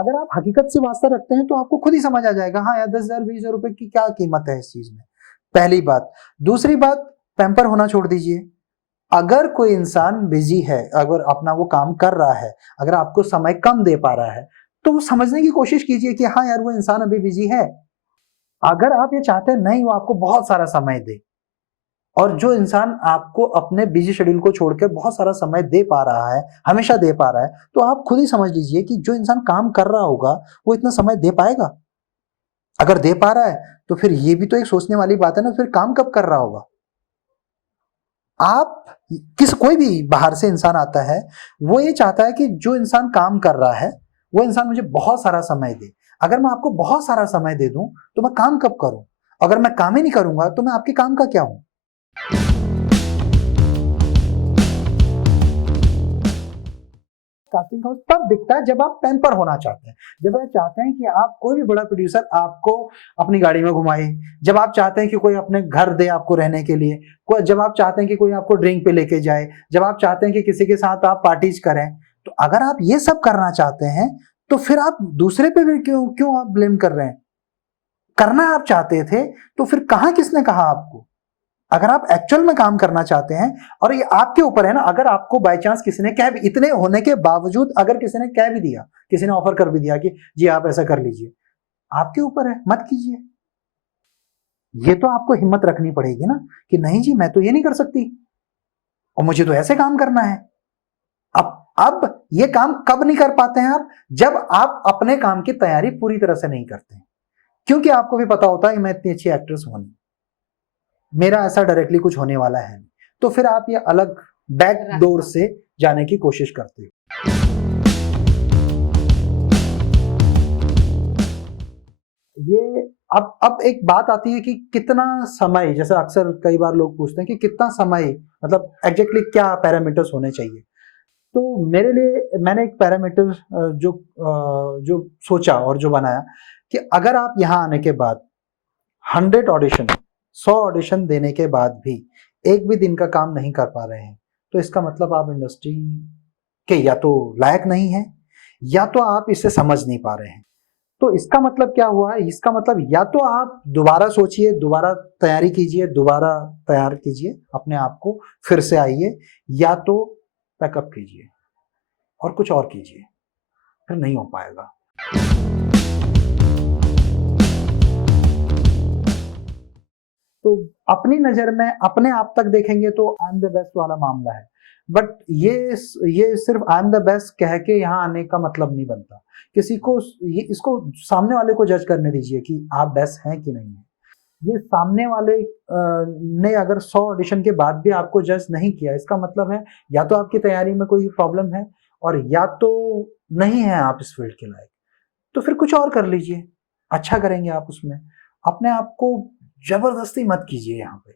अगर आप हकीकत से वास्ता रखते हैं तो आपको खुद ही समझ आ जाएगा, हाँ यार 10,000 20,000 रुपए की क्या कीमत है इस चीज में। पहली बात। दूसरी बात, पैम्पर होना छोड़ दीजिए। अगर कोई इंसान बिजी है, अगर अपना वो काम कर रहा है, अगर आपको समय कम दे पा रहा है, तो वो समझने की कोशिश कीजिए कि हाँ यार वो इंसान अभी बिजी है। अगर आप ये चाहते हैं नहीं वो आपको बहुत सारा समय दे, और जो इंसान आपको अपने बिजी शेड्यूल को छोड़कर बहुत सारा समय दे पा रहा है, हमेशा दे पा रहा है, तो आप खुद ही समझ लीजिए कि जो इंसान काम कर रहा होगा वो इतना समय दे पाएगा। अगर दे पा रहा है तो फिर ये भी तो एक सोचने वाली बात है ना, फिर काम कब कर रहा होगा। आप कोई भी बाहर से इंसान आता है, वो ये चाहता है कि जो इंसान काम कर रहा है वो इंसान मुझे बहुत सारा समय दे। अगर मैं आपको बहुत सारा समय दे दूं तो मैं काम कब करूं। अगर मैं काम ही नहीं करूंगा तो मैं आपके काम का क्या हूं। कास्टिंग हाउस तब दिखता है जब आप पैम्पर होना चाहते हैं, जब आप चाहते हैं कि आप कोई भी बड़ा प्रोड्यूसर आपको अपनी गाड़ी में घुमाए, जब आप चाहते हैं कि कोई अपने घर दे आपको रहने के लिए, जब आप चाहते हैं कि कोई आपको ड्रिंक पे लेके जाए, जब आप चाहते हैं कि किसी के साथ आप पार्टीज करें। तो अगर आप ये सब करना चाहते हैं तो फिर आप दूसरे पे भी क्यों क्यों आप ब्लेम कर रहे हैं। करना आप चाहते थे तो फिर कहां किसने कहा आपको। अगर आप एक्चुअल में काम करना चाहते हैं, और ये आपके ऊपर है ना, अगर आपको बाय चांस किसी ने कह भी, इतने होने के बावजूद अगर किसी ने कह भी दिया, किसी ने ऑफर कर भी दिया कि जी आप ऐसा कर लीजिए, आपके ऊपर है, मत कीजिए। ये तो आपको हिम्मत रखनी पड़ेगी ना कि नहीं जी मैं तो ये नहीं कर सकती और मुझे तो ऐसे काम करना है। अब ये काम कब नहीं कर पाते हैं आप, जब आप अपने काम की तैयारी पूरी तरह से नहीं करते हैं, क्योंकि आपको भी पता होता है कि मैं इतनी अच्छी एक्ट्रेस हूं नहीं, मेरा ऐसा डायरेक्टली कुछ होने वाला है नहीं, तो फिर आप ये अलग बैक डोर से जाने की कोशिश करते हो। ये अब एक बात आती है कि कितना समय, जैसे अक्सर कई बार लोग पूछते हैं कि कितना समय, मतलब एग्जैक्टली क्या पैरामीटर्स होने चाहिए। तो मेरे लिए मैंने एक पैरामीटर जो सोचा और जो बनाया कि अगर आप यहाँ आने के बाद 100 ऑडिशन देने के बाद भी एक भी दिन का काम नहीं कर पा रहे हैं, तो इसका मतलब आप इंडस्ट्री के या तो लायक नहीं है, या तो आप इसे समझ नहीं पा रहे हैं। तो इसका मतलब क्या हुआ है, इसका मतलब या तो आप दोबारा सोचिए, दोबारा तैयारी कीजिए, दोबारा तैयार कीजिए अपने आप को, फिर से आइए, या तो पैकअप कीजिए और कुछ और कीजिए, फिर नहीं हो पाएगा। तो अपनी नजर में अपने आप तक देखेंगे तो आई एम द बेस्ट वाला मामला है, बट ये सिर्फ आई एम द बेस्ट कह के यहाँ आने का मतलब नहीं बनता। किसी को इसको सामने वाले को जज करने दीजिए कि आप बेस्ट हैं कि नहीं है। ये सामने वाले ने अगर 100 ऑडिशन के बाद भी आपको जज नहीं किया, इसका मतलब है या तो आपकी तैयारी में कोई प्रॉब्लम है, और या तो नहीं है आप इस फील्ड के लायक। तो फिर कुछ और कर लीजिए, अच्छा करेंगे आप उसमें। अपने आप को जबरदस्ती मत कीजिए यहाँ पे।